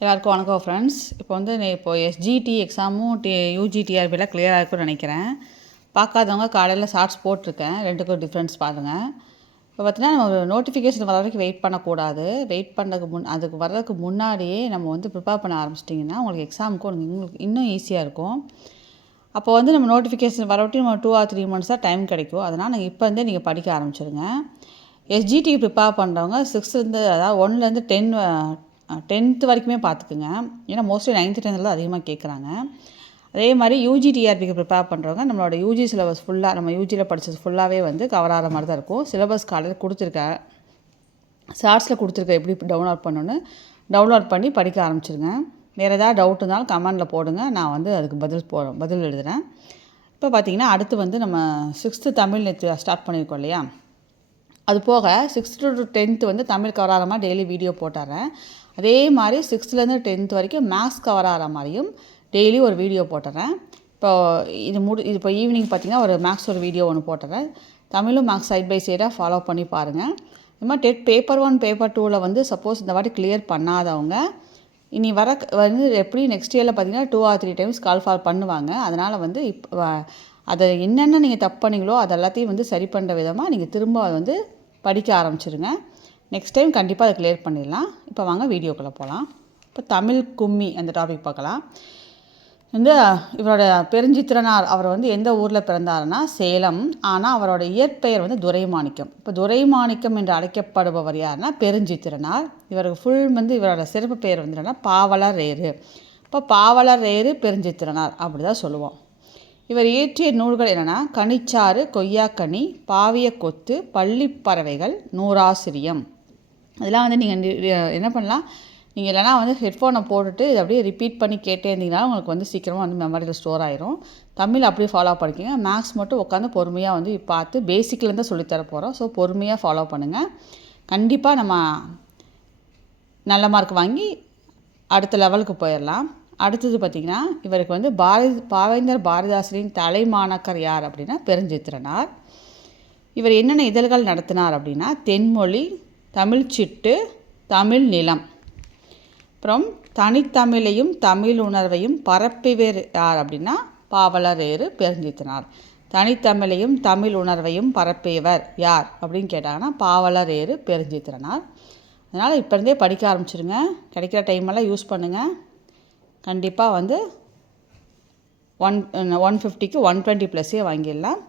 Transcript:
எல்லாருக்கும் வணக்கம் ஃப்ரெண்ட்ஸ். இப்போ வந்து எஸ்ஜிடி எக்ஸாமும் யூஜிடிஆர்பியில் கிளியராக இருக்கும்னு நினைக்கிறேன். பார்க்காதவங்க காலையில் ஷார்ட்ஸ் போட்டிருக்கேன், ரெண்டுக்கும் டிஃப்ரென்ஸ் பாருங்கள். இப்போ பார்த்தீங்கன்னா நம்ம நோட்டிஃபிகேஷன் வர வரைக்கும் வெயிட் பண்ணக்கூடாது. வெயிட் பண்ணதுக்கு அதுக்கு வர்றதுக்கு முன்னாடியே நம்ம வந்து ப்ரிப்பேர் பண்ண ஆரம்பிச்சிட்டிங்கன்னா உங்களுக்கு எக்ஸாமுக்கு உங்களுக்கு இன்னும் ஈஸியாக இருக்கும். அப்போ வந்து நம்ம நோட்டிஃபிகேஷன் வரவிட்டு நம்ம 2 or 3 months தான் டைம் கிடைக்கும். அதனால் நீங்கள் இப்போ இருந்தே நீங்கள் படிக்க ஆரம்பிச்சிருங்க. எஸ்ஜிடி ப்ரிப்பேர் பண்ணுறவங்க 6லேருந்து அதாவது 1லேருந்து 10th வரைக்குமே பார்த்துக்குங்க. ஏன்னா மோஸ்ட்லி 9th 10th தான் அதிகமாக கேட்குறாங்க. அதே மாதிரி யூஜிடிஆர்பிக்கு ப்ரிப்பேர் பண்ணுறவங்க நம்மளோட யூஜி சிலபஸ் ஃபுல்லாக நம்ம யூஜியில் படித்தது ஃபுல்லாகவே வந்து கவர் ஆகிற மாதிரி தான் இருக்கும். சிலபஸ் காலையில் கொடுத்துருக்கேன், ஷார்ட்ஸில் கொடுத்துருக்கேன் எப்படி டவுன்லோட் பண்ணணுன்னு. டவுன்லோட் பண்ணி படிக்க ஆரம்பிச்சிருங்க. வேறு ஏதாவது டவுட் இருந்தாலும் கமெண்டில் போடுங்க, நான் வந்து அதுக்கு பதில் எழுதுகிறேன். இப்போ பார்த்திங்கன்னா அடுத்து வந்து நம்ம 6th தமிழ் ஸ்டார்ட் பண்ணியிருக்கோம் இல்லையா, அது போக 6th to 10th வந்து தமிழ் கவர் ஆகிற மாதிரி டெய்லி வீடியோ போட்டுறேன். அதே மாதிரி 6th-லேருந்து 10th வரைக்கும் மேக்ஸ் கவர் ஆகிற மாதிரியும் டெய்லி ஒரு வீடியோ போட்டுறேன். இப்போ ஈவினிங் பார்த்திங்கன்னா ஒரு மேக்ஸ் ஒரு வீடியோ ஒன்று போட்டுறேன். தமிழும் மேக்ஸ் சைட் பை சைடாக ஃபாலோ பண்ணி பாருங்கள். இது மாதிரி பேப்பர் 1 பேப்பர் 2ல் வந்து சப்போஸ் இந்த வாட்டி கிளியர் பண்ணாதவங்க இனி வந்து எப்படி நெக்ஸ்ட் இயரில் பார்த்திங்கன்னா 2 or 3 times கால் ஃபால் பண்ணுவாங்க. அதனால் வந்து அதை என்னென்ன நீங்கள் தப்பு பண்ணீங்களோ அது எல்லாத்தையும் வந்து சரி பண்ணுற விதமாக நீங்கள் திரும்ப வந்து படிக்க ஆரம்பிச்சிருங்க. நெக்ஸ்ட் டைம் கண்டிப்பாக அதை கிளியர் பண்ணிடலாம். இப்போ வாங்க வீடியோக்குள்ளே போகலாம். இப்போ தமிழ் கும்மி அந்த டாபிக் பார்க்கலாம். இவரோட பெருஞ்சித்திரனார் அவர் வந்து எந்த ஊரில் பிறந்தாருன்னா சேலம். ஆனால் அவரோட இயற்பெயர் வந்து துரைமாணிக்கம். இப்போ துரைமாணிக்கம் என்று அழைக்கப்படுபவர் யாருன்னா பெருஞ்சித்திரனார். இவருக்கு இவரோட சிறப்பு பெயர் வந்து என்னன்னா பாவலரேறு. இப்போ பாவலரேறு பெருஞ்சித்திரனார் அப்படி தான் சொல்லுவோம். இவர் இயற்றிய நூல்கள் என்னென்னா கனிச்சாறு, கொய்யாக்கனி, பாவிய கொத்து, பள்ளிப்பறவைகள், நூறாசிரியம். இதெல்லாம் வந்து நீங்கள் என்ன பண்ணலாம், நீங்கள் இல்லைனா வந்து ஹெட்ஃபோனை போட்டுட்டு இதை அப்படியே ரிப்பீட் பண்ணி கேட்டே இருந்தீங்கனாலும் உங்களுக்கு வந்து சீக்கிரமாக வந்து மெமரியில் ஸ்டோர் ஆயிரும். தமிழ் அப்படியே ஃபாலோ பண்ணிக்கோங்க. மேக்ஸ் மட்டும் உட்காந்து பொறுமையாக வந்து பார்த்து பேசிக்லேருந்து சொல்லித்தர போகிறோம். ஸோ பொறுமையாக ஃபாலோ பண்ணுங்கள். கண்டிப்பாக நம்ம நல்ல மார்க் வாங்கி அடுத்த லெவலுக்கு போயிடலாம். அடுத்தது பார்த்திங்கன்னா இவருக்கு வந்து பாவேந்தர் பாரதிதாசனின் தலைமாணக்கர் யார் அப்படின்னா பெருஞ்சித்திரனார். இவர் என்னென்ன இதழ்கள் நடத்தினார் அப்படின்னா தென்மொழி, தமிழ்ச்சிட்டு, தமிழ் நிலம். அப்புறம் தனித்தமிழையும் தமிழ் உணர்வையும் பரப்பிவர் யார் அப்படின்னா பாவலரேறு பெருஞ்சித்திரனார். தனித்தமிழையும் தமிழ் உணர்வையும் பரப்பியவர் யார் அப்படின்னு கேட்டாங்கன்னா பாவலரேறு பெருஞ்சித்திரனார். அதனால் இப்போ இருந்தே படிக்க ஆரம்பிச்சிருங்க. கிடைக்கிற டைமெல்லாம் யூஸ் பண்ணுங்கள். கண்டிப்பாக வந்து 150க்கு 120 + வாங்கிடலாம்.